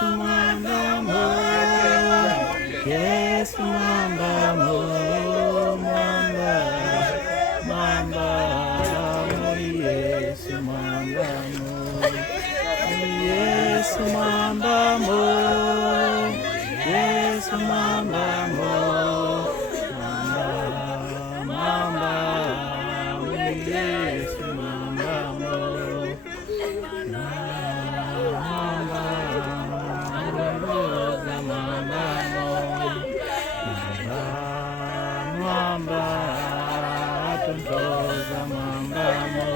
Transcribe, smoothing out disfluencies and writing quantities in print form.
Yesu mwamba mo, Yesu mwamba mo, mwamba, mwamba mo, Yesu mwamba mo, Yesu mwamba mo, Yesu mwamba mo, mwamba, mwamba mo, Yesu mwamba mo, mwamba tuntoza mwamba mo.